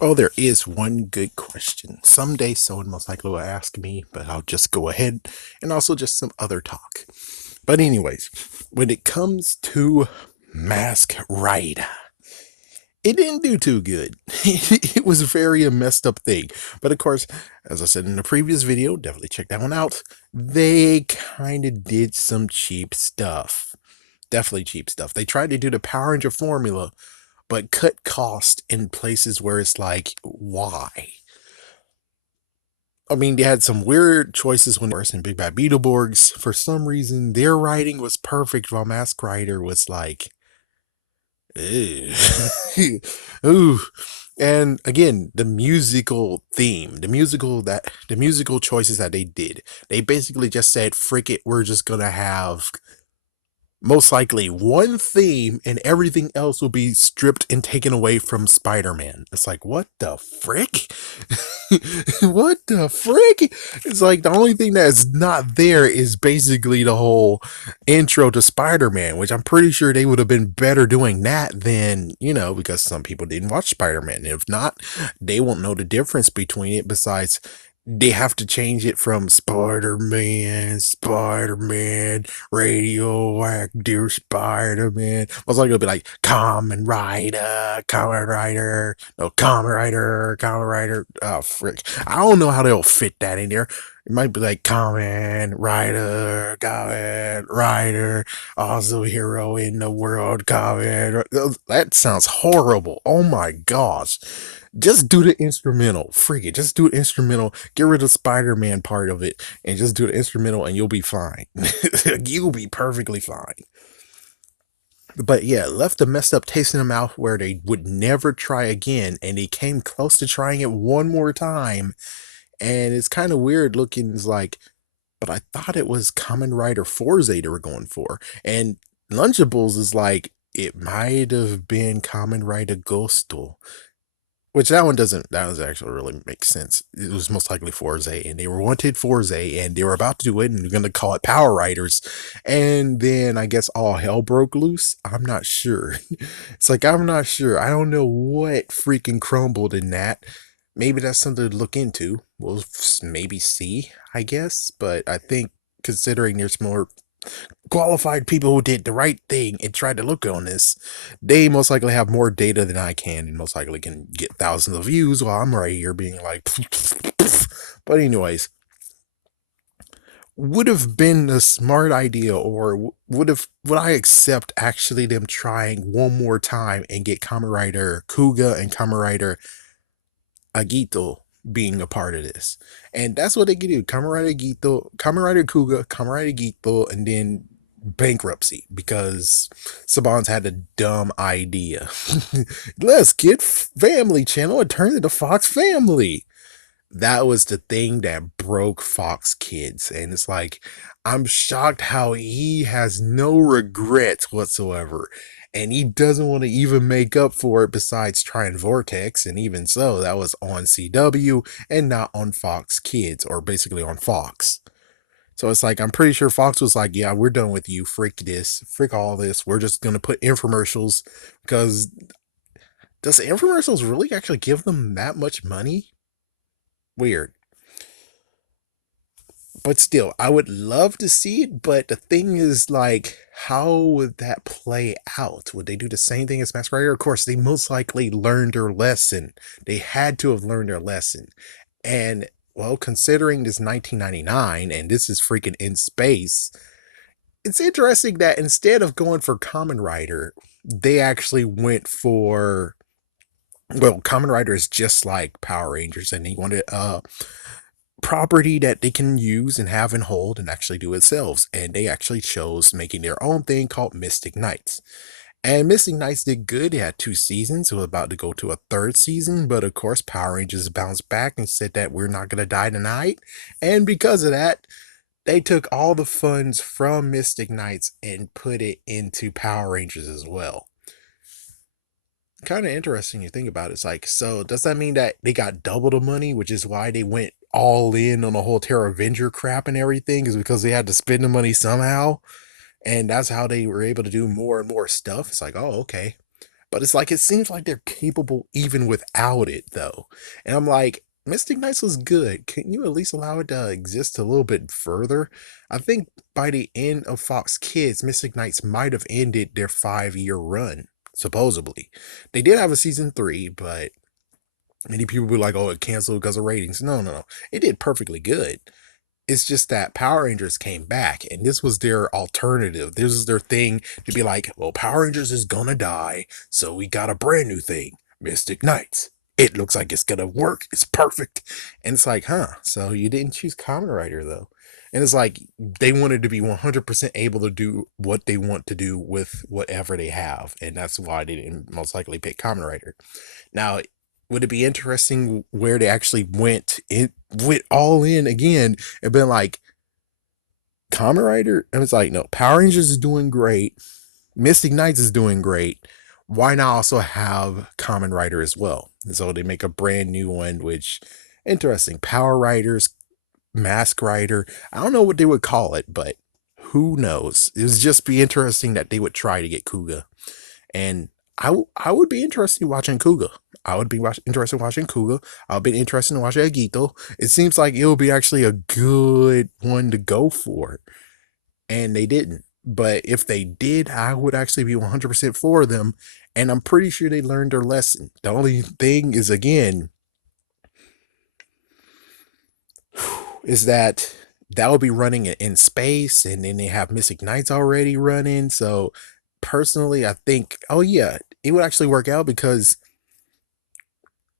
Oh, there is one good question. Someday someone most likely will ask me, but I'll just go ahead and also just some other talk. But anyways, when it comes to Mask Ride, it didn't do too good. It was very a messed up thing. But of course, as I said in the previous video, definitely check that one out. They kind of did some cheap stuff. Definitely cheap stuff. They tried to do the Power Ranger formula, but cut cost in places where it's like, why? I mean, they had some weird choices when in Big Bad Beetleborgs. For some reason, their writing was perfect, while Mask Rider was like, ew. Ooh. And again, the musical theme, the musical choices that they did, they basically just said, "Frick it, we're just gonna have most likely one theme and everything else will be stripped and taken away from Spider-Man." It's like, what the frick? What the frick? It's like the only thing that's not there is basically the whole intro to Spider-Man, which I'm pretty sure they would have been better doing that than, because some people didn't watch Spider-Man. If not, they won't know the difference between it. Besides, they have to change it from Spider-Man, radioactive Spider-Man. Most likely it'll be like Kamen Rider. Oh, frick. I don't know how they'll fit that in there. It might be like Kamen Rider, also hero in the world, Kamen. That sounds horrible. Oh my gosh. Just do the instrumental. Freak it. Just do an instrumental. Get rid of Spider-Man part of it and just do the instrumental and you'll be fine. You'll be perfectly fine. But yeah, left a messed up taste in the mouth where they would never try again, and they came close to trying it one more time. And it's kind of weird looking. It's like, but I thought it was Kamen Rider Forza they were going for. And Lunchables is like, it might have been Kamen Rider Ghostal. Which that doesn't actually really make sense. It was most likely Forza, and they were wanted Forza, and they were about to do it, and they're gonna call it Power Riders. And then I guess all hell broke loose. I'm not sure. It's like I'm not sure. I don't know what freaking crumbled in that. Maybe that's something to look into. We'll maybe see, I guess. But I think considering there's more qualified people who did the right thing and tried to look on this, they most likely have more data than I can and most likely can get thousands of views while I'm right here being like, but anyways, would have been a smart idea, or would I accept actually them trying one more time and get Kamen Rider Kuga and Kamen Rider Agito being a part of this? And that's what they could do. Kamen Rider Agito, Kamen Rider Kuga, Kamen Rider Agito, and then bankruptcy because Saban's had a dumb idea. Let's get Family Channel and turn it to Fox Family. That was the thing that broke Fox Kids. And it's like, I'm shocked how he has no regrets whatsoever. And he doesn't want to even make up for it besides trying Vortex. And even so, that was on CW and not on Fox Kids, or basically on Fox. So it's like, I'm pretty sure Fox was like, yeah, we're done with you. Frick this. Frick all this. We're just going to put infomercials because does infomercials really actually give them that much money? Weird. But still, I would love to see it. But the thing is, like, how would that play out? Would they do the same thing as Mask Rider? Of course, they most likely learned their lesson. They had to have learned their lesson. And, well, considering this 1999 and this is freaking in space, it's interesting that instead of going for Kamen Rider, they actually went for, well, Kamen Rider is just like Power Rangers, and he wanted a property that they can use and have and hold and actually do themselves. And they actually chose making their own thing called Mystic Knights. And Mystic Knights did good. It had 2 seasons. It was about to go to a third season, but of course, Power Rangers bounced back and said that we're not going to die tonight. And because of that, they took all the funds from Mystic Knights and put it into Power Rangers as well. Kind of interesting you think about it. It's like, so does that mean that they got double the money, which is why they went all in on the whole Terra Avenger crap and everything? Is because they had to spend the money somehow, and that's how they were able to do more and more stuff. It's like, oh, okay. But it's like it seems like they're capable even without it though. And I'm like, Mystic Knights was good. Can you at least allow it to exist a little bit further? I think by the end of Fox Kids, Mystic Knights might have ended their 5-year run, supposedly. They did have a season 3, but many people were like, oh, it canceled because of ratings. No, no, no. It did perfectly good. It's just that Power Rangers came back, and this was their alternative. This is their thing to be like, well, Power Rangers is gonna die, so we got a brand new thing, Mystic Knights. It looks like it's gonna work. It's perfect. And it's like, huh, so you didn't choose Kamen Rider, though. And it's like, they wanted to be 100% able to do what they want to do with whatever they have. And that's why they didn't most likely pick Kamen Rider. Now, would it be interesting where they actually went all in again and been like, Kamen Rider? And it's like, no, Power Rangers is doing great. Mystic Knights is doing great. Why not also have Kamen Rider as well? And so they make a brand new one, which interesting. Power Riders, Mask Rider. I don't know what they would call it, but who knows? It would just be interesting that they would try to get Kuga. And I would be interested in watching Kuga. I would be interested in watching Kuga. I would be interested in watching Agito. It seems like it would be actually a good one to go for. And they didn't. But if they did, I would actually be 100% for them. And I'm pretty sure they learned their lesson. The only thing is, again, is that will be running in space, and then they have Mystic Knights already running. So personally, I think, oh yeah, it would actually work out because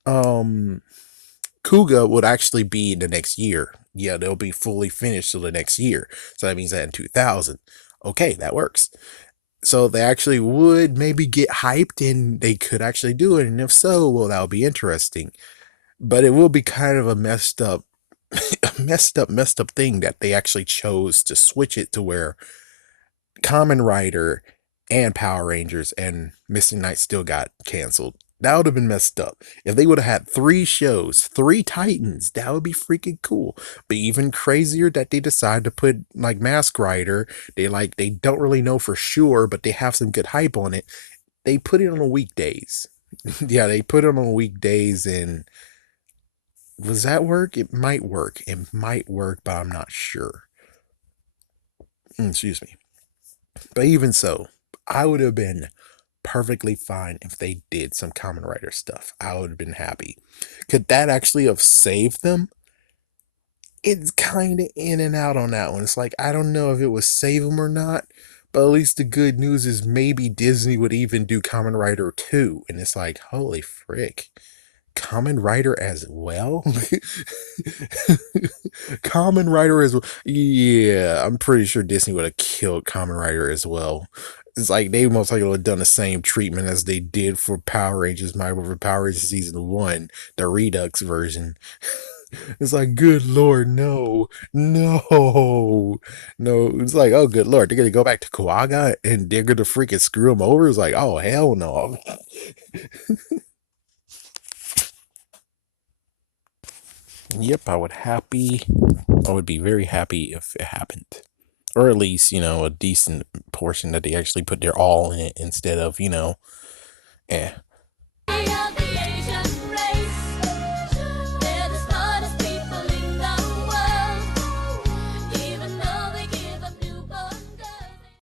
um Kuga would actually be the next year. Yeah, they'll be fully finished till the next year. So that means that in 2000. Okay, that works. So they actually would maybe get hyped and they could actually do it. And if so, well, that would be interesting. But it will be kind of a messed up, messed up thing that they actually chose to switch it to where Kamen Rider and Power Rangers and Missing Knight still got canceled. That would have been messed up. If they would have had 3 shows, 3 Titans, that would be freaking cool. But even crazier that they decide to put like Mask Rider, they don't really know for sure, but they have some good hype on it. They put it on the weekdays. Yeah, they put it on weekdays, and does that work? It might work. It might work, but I'm not sure. Excuse me. But even so, I would have been perfectly fine if they did some Kamen Rider stuff. I would have been happy. Could that actually have saved them? It's kind of in and out on that one. It's like, I don't know if it would save them or not, but at least the good news is maybe Disney would even do Kamen Rider 2. And it's like, holy frick. Kamen Rider as well? Kamen Rider as well. Yeah, I'm pretty sure Disney would have killed Kamen Rider as well. It's like they most likely would have done the same treatment as they did for Power Rangers, My Over Power Rangers Season 1, the Redux version. It's like, good lord, no, no, no. It's like, oh, good lord, they're gonna go back to Kuaga and they're gonna freaking screw him over. It's like, oh, hell no. Yep, I would be very happy if it happened. Or at least, a decent portion that they actually put their all in it instead of, eh.